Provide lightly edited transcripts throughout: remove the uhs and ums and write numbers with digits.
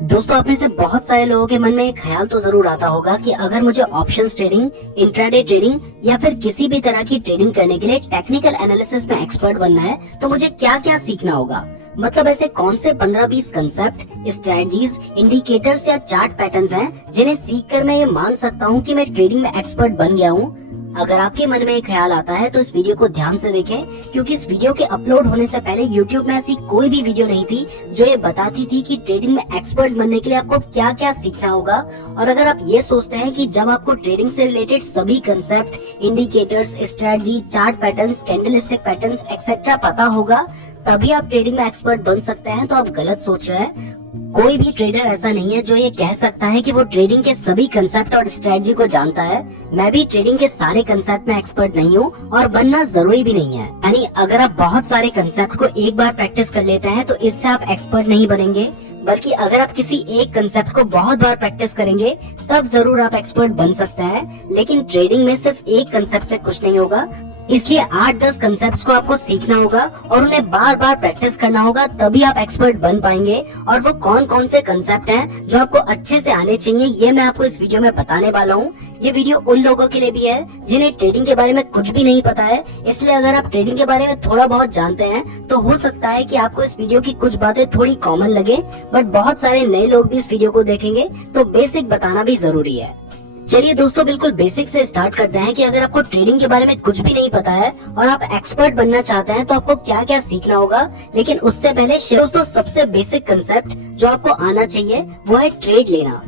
दोस्तों, आप में से बहुत सारे लोगों के मन में एक ख्याल तो जरूर आता होगा कि अगर मुझे ऑप्शंस ट्रेडिंग, इंट्राडे ट्रेडिंग या फिर किसी भी तरह की ट्रेडिंग करने के लिए टेक्निकल एनालिसिस में एक्सपर्ट बनना है तो मुझे क्या क्या सीखना होगा। मतलब ऐसे कौन से 15-20 कंसेप्ट, स्ट्रेटजीज, इंडिकेटर्स या चार्ट पैटर्न्स हैं जिन्हें सीखकर मैं ये मान सकता हूँ कि मैं ट्रेडिंग में एक्सपर्ट बन गया हूँ। अगर आपके मन में एक ख्याल आता है तो इस वीडियो को ध्यान से देखें, क्योंकि इस वीडियो के अपलोड होने से पहले YouTube में ऐसी कोई भी वीडियो नहीं थी जो ये बताती थी कि ट्रेडिंग में एक्सपर्ट बनने के लिए आपको क्या क्या सीखना होगा। और अगर आप ये सोचते हैं कि जब आपको ट्रेडिंग से रिलेटेड सभी concept, indicators, strategy, chart patterns, candlestick patterns etcetera पता होगा तभी आप ट्रेडिंग में एक्सपर्ट बन सकते हैं, तो आप गलत सोच रहे हैं। कोई भी ट्रेडर ऐसा नहीं है जो ये कह सकता है कि वो ट्रेडिंग के सभी कंसेप्ट और स्ट्रेटजी को जानता है। मैं भी ट्रेडिंग के सारे कंसेप्ट में एक्सपर्ट नहीं हूँ और बनना जरूरी भी नहीं है। यानी अगर आप बहुत सारे कंसेप्ट को एक बार प्रैक्टिस कर लेते हैं तो इससे आप एक्सपर्ट नहीं बनेंगे, बल्कि अगर आप किसी एक कंसेप्ट को बहुत बार प्रैक्टिस करेंगे तब जरूर आप एक्सपर्ट बन सकते हैं। लेकिन ट्रेडिंग में सिर्फ एक कंसेप्ट से कुछ नहीं होगा, इसलिए 8-10 कंसेप्ट्स को आपको सीखना होगा और उन्हें बार बार प्रैक्टिस करना होगा, तभी आप एक्सपर्ट बन पाएंगे। और वो कौन कौन से कंसेप्ट हैं जो आपको अच्छे से आने चाहिए ये मैं आपको इस वीडियो में बताने वाला हूँ। ये वीडियो उन लोगों के लिए भी है जिन्हें ट्रेडिंग के बारे में कुछ भी नहीं पता है, इसलिए अगर आप ट्रेडिंग के बारे में थोड़ा बहुत जानते हैं तो हो सकता है कि आपको इस वीडियो की कुछ बातें थोड़ी कॉमन लगे, बट बहुत सारे नए लोग भी इस वीडियो को देखेंगे तो बेसिक बताना भी जरूरी है। चलिए दोस्तों, बिल्कुल बेसिक से स्टार्ट करते हैं कि अगर आपको ट्रेडिंग के बारे में कुछ भी नहीं पता है और आप एक्सपर्ट बनना चाहते हैं तो आपको क्या क्या सीखना होगा। लेकिन उससे पहले दोस्तों, सबसे बेसिक कंसेप्ट जो आपको आना चाहिए वो है ट्रेड लेना।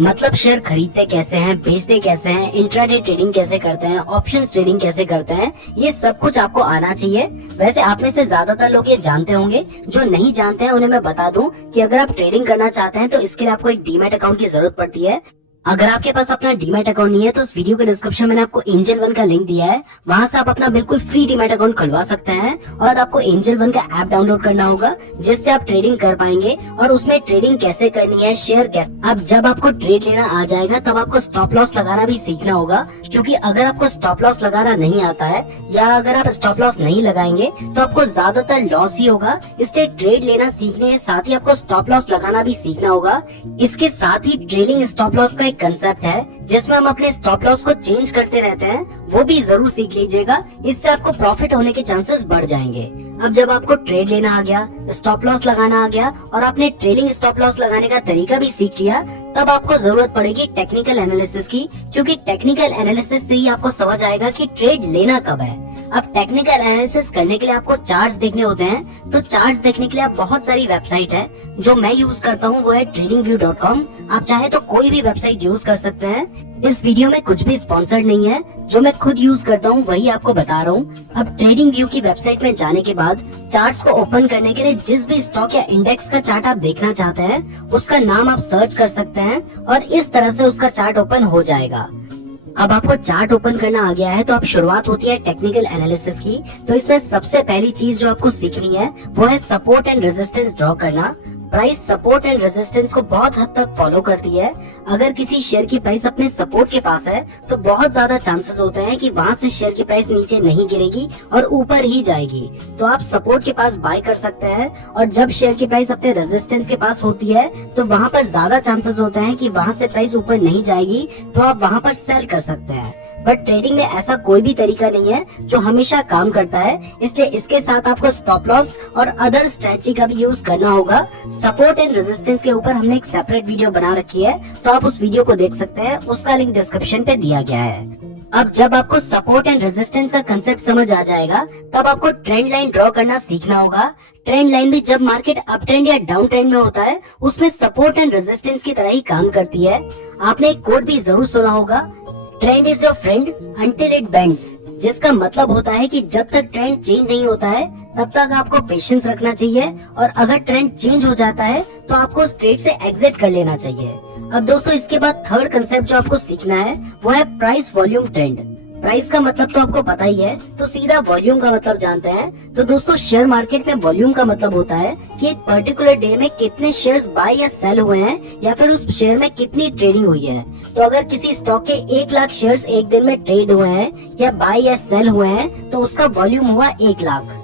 मतलब शेयर खरीदते कैसे हैं, बेचते कैसे हैं, इंट्राडे ट्रेडिंग कैसे करते हैं, ऑप्शंस ट्रेडिंग कैसे करते हैं, ये सब कुछ आपको आना चाहिए। वैसे आप में से ज्यादातर लोग ये जानते होंगे, जो नहीं जानते हैं उन्हें मैं बता दूं कि अगर आप ट्रेडिंग करना चाहते हैं तो इसके लिए आपको एक डीमैट अकाउंट की जरूरत पड़ती है। अगर आपके पास अपना डीमैट अकाउंट नहीं है तो इस वीडियो के डिस्क्रिप्शन में मैंने आपको एंजल वन का लिंक दिया है, वहां से आप अपना बिल्कुल फ्री डीमैट अकाउंट खुलवा सकते हैं। और आपको एंजल वन का ऐप डाउनलोड करना होगा जिससे आप ट्रेडिंग कर पाएंगे और उसमें ट्रेडिंग कैसे करनी है, शेयर कैसे। अब जब आपको ट्रेड लेना आ जाएगा तब आपको स्टॉप लॉस लगाना भी सीखना होगा, क्योंकि अगर आपको स्टॉप लॉस लगाना नहीं आता है या अगर आप स्टॉप लॉस नहीं लगाएंगे तो आपको ज्यादातर लॉस ही होगा। इसलिए ट्रेड लेना सीखने के साथ ही आपको स्टॉप लॉस लगाना भी सीखना होगा। इसके साथ ही ट्रेलिंग स्टॉप लॉस का एक कंसेप्ट है जिसमें हम अपने स्टॉप लॉस को चेंज करते रहते हैं, वो भी जरूर सीख लीजिएगा। इससे आपको प्रॉफिट होने के चांसेस बढ़ जाएंगे। अब जब आपको ट्रेड लेना आ गया, स्टॉप लॉस लगाना आ गया और आपने ट्रेलिंग स्टॉप लॉस लगाने का तरीका भी सीख लिया, तब आपको जरूरत पड़ेगी टेक्निकल एनालिसिस की, क्योंकि टेक्निकल एनालिसिस से ही आपको समझ आएगा कि ट्रेड लेना कब है। अब टेक्निकल एनालिसिस करने के लिए आपको चार्ट्स देखने होते हैं, तो चार्ट्स देखने के लिए आप बहुत सारी वेबसाइट है। जो मैं यूज करता हूँ वो है tradingview.com। आप चाहे तो कोई भी वेबसाइट यूज कर सकते हैं। इस वीडियो में कुछ भी स्पॉन्सर्ड नहीं है, जो मैं खुद यूज करता हूँ वही आपको बता रहा हूँ। अब ट्रेडिंग व्यू की वेबसाइट में जाने के बाद चार्ट्स को ओपन करने के लिए जिस भी स्टॉक या इंडेक्स का चार्ट आप देखना चाहते हैं उसका नाम आप सर्च कर सकते हैं और इस तरह से उसका चार्ट ओपन हो जाएगा। अब आपको चार्ट ओपन करना आ गया है तो अब शुरुआत होती है टेक्निकल एनालिसिस की। तो इसमें सबसे पहली चीज जो आपको सीखनी है वो है सपोर्ट एंड रेजिस्टेंस ड्रॉ करना। प्राइस सपोर्ट एंड रेजिस्टेंस को बहुत हद तक फॉलो करती है। अगर किसी शेयर की प्राइस अपने सपोर्ट के पास है तो बहुत ज्यादा चांसेस होते हैं कि वहां से शेयर की प्राइस नीचे नहीं गिरेगी और ऊपर ही जाएगी। तो आप सपोर्ट के पास बाय कर सकते हैं, और जब शेयर की प्राइस अपने रेजिस्टेंस के पास होती है तो वहां पर ज्यादा चांसेस होते हैं कि वहां से प्राइस ऊपर नहीं जाएगी, तो आप वहां पर सेल कर सकते हैं। बट ट्रेडिंग में ऐसा कोई भी तरीका नहीं है जो हमेशा काम करता है, इसलिए इसके साथ आपको स्टॉप लॉस और अदर स्ट्रेटजी का भी यूज करना होगा। सपोर्ट एंड रेजिस्टेंस के ऊपर हमने एक सेपरेट वीडियो बना रखी है, तो आप उस वीडियो को देख सकते हैं, उसका लिंक डिस्क्रिप्शन पे दिया गया है। अब जब आपको सपोर्ट एंड रेजिस्टेंस का कंसेप्ट समझ आ जाएगा तब आपको ट्रेंड लाइन ड्रॉ करना सीखना होगा। ट्रेंड लाइन भी जब मार्केट अप ट्रेंड या डाउन ट्रेंड में होता है उसमें सपोर्ट एंड रेजिस्टेंस की तरह ही काम करती है। आपने एक कोट भी जरूर सुना होगा, trend is your friend until it bends, जिसका मतलब होता है कि जब तक ट्रेंड चेंज नहीं होता है तब तक आपको पेशेंस रखना चाहिए, और अगर ट्रेंड चेंज हो जाता है तो आपको स्ट्रेट से एग्जिट कर लेना चाहिए। अब दोस्तों, इसके बाद थर्ड कंसेप्ट जो आपको सीखना है वो है प्राइस वॉल्यूम ट्रेंड। प्राइस का मतलब तो आपको पता ही है, तो सीधा वॉल्यूम का मतलब जानते हैं। तो दोस्तों शेयर मार्केट में वॉल्यूम का मतलब होता है कि एक पर्टिकुलर डे में कितने शेयर्स बाय या सेल हुए हैं या फिर उस शेयर में कितनी ट्रेडिंग हुई है। तो अगर किसी स्टॉक के 1 लाख शेयर्स एक दिन में ट्रेड हुए हैं या बाय या सेल हुए हैं तो उसका वॉल्यूम हुआ 1 लाख।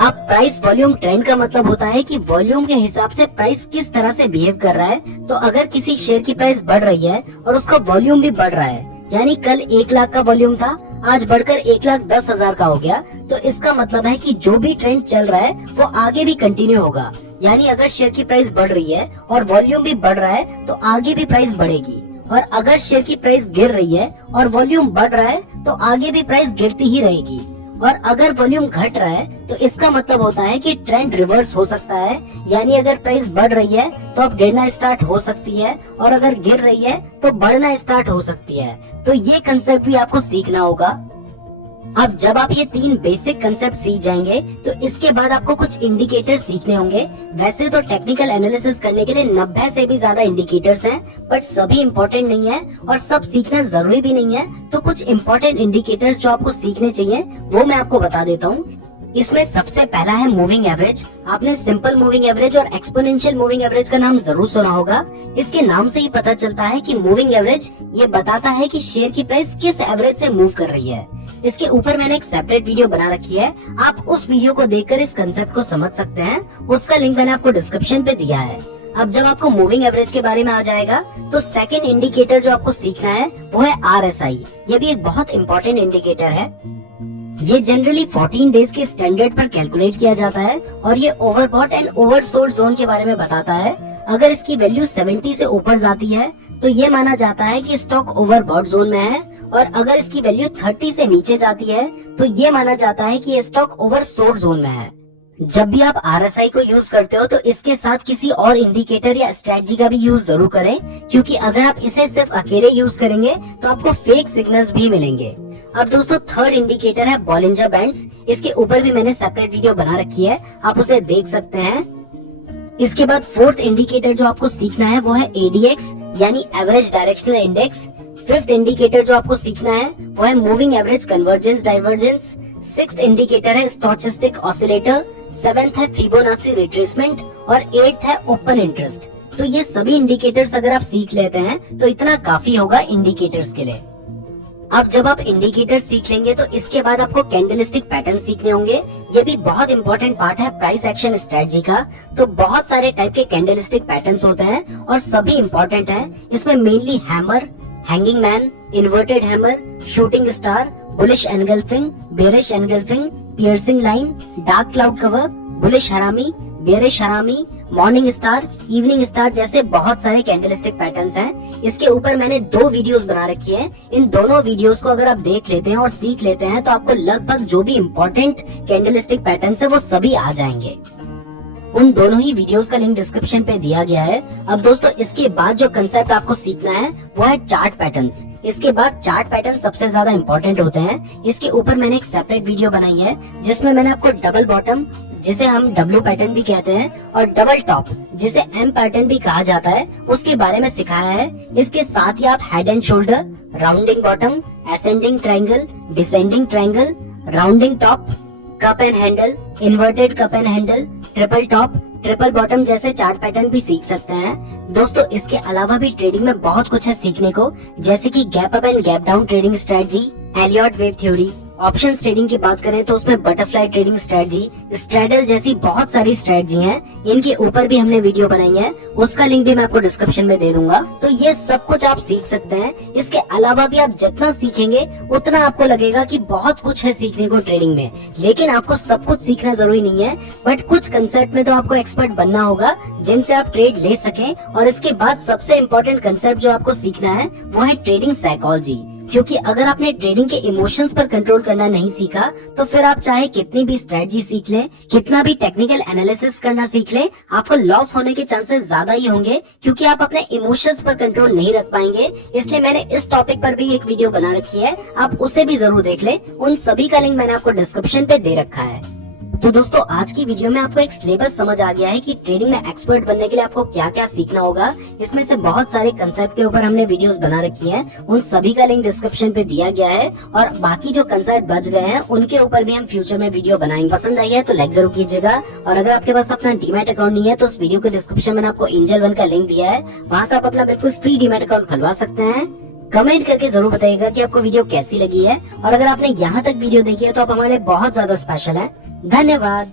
अब प्राइस वॉल्यूम ट्रेंड का मतलब होता है कि वॉल्यूम के हिसाब से प्राइस किस तरह से बिहेव कर रहा है। तो अगर किसी शेयर की प्राइस बढ़ रही है और उसका वॉल्यूम भी बढ़ रहा है, यानी कल 1 लाख का वॉल्यूम था, आज बढ़कर 1,10,000 का हो गया, तो इसका मतलब है कि जो भी ट्रेंड चल रहा है वो आगे भी कंटिन्यू होगा। यानी अगर शेयर की प्राइस बढ़ रही है और वॉल्यूम भी बढ़ रहा है तो आगे भी प्राइस बढ़ेगी, और अगर शेयर की प्राइस गिर रही है और वॉल्यूम बढ़ रहा है तो आगे भी प्राइस गिरती ही रहेगी। और अगर वॉल्यूम घट रहा है तो इसका मतलब होता है कि ट्रेंड रिवर्स हो सकता है, यानी अगर प्राइस बढ़ रही है तो अब गिरना स्टार्ट हो सकती है, और अगर गिर रही है तो बढ़ना स्टार्ट हो सकती है। तो ये कंसेप्ट भी आपको सीखना होगा। अब जब आप ये 3 बेसिक कंसेप्ट सीख जाएंगे तो इसके बाद आपको कुछ इंडिकेटर सीखने होंगे। वैसे तो टेक्निकल एनालिसिस करने के लिए 90 से भी ज्यादा इंडिकेटर्स हैं, बट सभी इम्पोर्टेंट नहीं है और सब सीखना जरूरी भी नहीं है। तो कुछ इम्पोर्टेंट इंडिकेटर्स जो आपको सीखने चाहिए वो मैं आपको बता देता हूँ। इसमें सबसे पहला है मूविंग एवरेज। आपने सिंपल मूविंग एवरेज और एक्सपोनेंशियल मूविंग एवरेज का नाम जरूर सुना होगा। इसके नाम से ही पता चलता है कि मूविंग एवरेज ये बताता है कि शेयर की प्राइस किस एवरेज से मूव कर रही है। इसके ऊपर मैंने एक सेपरेट वीडियो बना रखी है, आप उस वीडियो को देखकर इस कंसेप्ट को समझ सकते हैं। उसका लिंक मैंने आपको डिस्क्रिप्शन पे दिया है। अब जब आपको मूविंग एवरेज के बारे में आ जाएगा तो सेकंड इंडिकेटर जो आपको सीखना है वो है RSI। ये भी एक बहुत इंपॉर्टेंट इंडिकेटर है। ये जनरली 14 डेज के स्टैंडर्ड पर कैलकुलेट किया जाता है और ये ओवरबॉट एंड ओवरसोल्ड जोन के बारे में बताता है। अगर इसकी वैल्यू 70 से ऊपर जाती है तो ये माना जाता है कि स्टॉक ओवरबॉट जोन में है, और अगर इसकी वैल्यू 30 से नीचे जाती है तो ये माना जाता है कि ये स्टॉक ओवरसोल्ड जोन में है। जब भी आप RSI को यूज करते हो तो इसके साथ किसी और इंडिकेटर या स्ट्रेटजी का भी यूज जरूर करें, क्योंकि अगर आप इसे सिर्फ अकेले यूज करेंगे तो आपको फेक सिग्नल्स भी मिलेंगे। अब दोस्तों थर्ड इंडिकेटर है बॉलिंजर बैंड्स। इसके ऊपर भी मैंने सेपरेट वीडियो बना रखी है, आप उसे देख सकते हैं। इसके बाद फोर्थ इंडिकेटर जो आपको सीखना है वो है ADX यानी average directional index. Fifth indicator जो आपको सीखना है वो है moving average convergence divergence. Sixth indicator है स्टोचस्टिक ऑसिलेटर। सेवेंथ है फिबोनाची रिट्रेसमेंट और 8th है ओपन इंटरेस्ट। तो ये सभी इंडिकेटर्स अगर आप सीख लेते हैं तो इतना काफी होगा इंडिकेटर्स के लिए। अब जब आप इंडिकेटर सीख लेंगे तो इसके बाद आपको कैंडलस्टिक पैटर्न सीखने होंगे। ये भी बहुत इंपॉर्टेंट पार्ट है प्राइस एक्शन स्ट्रेटजी का। तो बहुत सारे टाइप के कैंडलस्टिक पैटर्न्स होते हैं और सभी इंपॉर्टेंट हैं। इसमें mainly hammer, hanging man, inverted hammer, shooting star, bullish engulfing, bearish engulfing, piercing line, dark cloud cover, bullish हरामी, बेरिश हरामी, मॉर्निंग स्टार, इवनिंग स्टार जैसे बहुत सारे कैंडलस्टिक पैटर्न्स हैं। इसके ऊपर मैंने 2 वीडियोस बना रखी है। इन दोनों वीडियोस को अगर आप देख लेते हैं और सीख लेते हैं तो आपको लगभग जो भी इम्पोर्टेंट कैंडलस्टिक पैटर्न्स है वो सभी आ जाएंगे। उन दोनों ही वीडियोस का लिंक डिस्क्रिप्शन पे दिया गया है। अब दोस्तों इसके बाद जो कंसेप्ट आपको सीखना है वो है चार्ट पैटर्न्स। इसके बाद चार्ट पैटर्न सबसे ज्यादा इंपॉर्टेंट होते हैं। इसके ऊपर मैंने एक सेपरेट वीडियो बनाई है जिसमें मैंने आपको डबल बॉटम जिसे हम W पैटर्न भी कहते हैं और डबल टॉप जिसे M पैटर्न भी कहा जाता है उसके बारे में सिखाया है। इसके साथ ही आप head and shoulder, rounding bottom, ascending triangle, descending triangle, rounding top, cup and handle, inverted cup and handle, triple top, triple bottom जैसे चार्ट पैटर्न भी सीख सकते हैं। दोस्तों इसके अलावा भी ट्रेडिंग में बहुत कुछ है सीखने को, जैसे कि gap up and gap down trading strategy, Elliott wave theory. Option trading की बात करें तो उसमें बटरफ्लाई ट्रेडिंग स्ट्रेटजी, स्ट्रैडल जैसी बहुत सारी स्ट्रेटजी हैं। इनके ऊपर भी हमने वीडियो बनाई है, उसका लिंक भी मैं आपको डिस्क्रिप्शन में दे दूंगा। तो ये सब कुछ आप सीख सकते हैं। इसके अलावा भी आप जितना सीखेंगे उतना आपको लगेगा कि बहुत कुछ है सीखने को ट्रेडिंग में, लेकिन आपको सब कुछ सीखना जरूरी नहीं है। बट कुछ कंसेप्ट में तो आपको एक्सपर्ट बनना होगा जिनसे आप ट्रेड ले सकें। और इसके बाद सबसे इम्पोर्टेंट कंसेप्ट जो आपको सीखना है वो है ट्रेडिंग साइकोलॉजी, क्योंकि अगर आपने ट्रेडिंग के इमोशंस पर कंट्रोल करना नहीं सीखा तो फिर आप चाहे कितनी भी स्ट्रेटजी सीख लें, कितना भी टेक्निकल एनालिसिस करना सीख लें, आपको लॉस होने के चांसेस ज्यादा ही होंगे, क्योंकि आप अपने इमोशंस पर कंट्रोल नहीं रख पाएंगे। इसलिए मैंने इस टॉपिक पर भी एक वीडियो बना रखी है, आप उसे भी जरूर देख लें। उन सभी का लिंक मैंने आपको डिस्क्रिप्शन पे दे रखा है। तो दोस्तों आज की वीडियो में आपको एक सिलेबस समझ आ गया है कि ट्रेडिंग में एक्सपर्ट बनने के लिए आपको क्या क्या सीखना होगा। इसमें से बहुत सारे कंसेप्ट के ऊपर हमने वीडियोस बना रखी हैं, उन सभी का लिंक डिस्क्रिप्शन पे दिया गया है और बाकी जो कंसेप्ट बच गए हैं उनके ऊपर भी हम फ्यूचर में वीडियो बनाएंगे। पसंद आई है तो लाइक जरूर कीजिएगा और अगर आपके पास अपना डीमैट अकाउंट नहीं है तो उस वीडियो के डिस्क्रिप्शन में आपको एंजल वन का लिंक दिया है, वहाँ से आप अपना बिल्कुल फ्री डीमैट अकाउंट खुलवा सकते हैं। कमेंट करके जरूर बताइएगा कि आपको वीडियो कैसी लगी है और अगर आपने यहाँ तक वीडियो देखी है तो आप हमारे लिए बहुत ज्यादा स्पेशल है। धन्यवाद।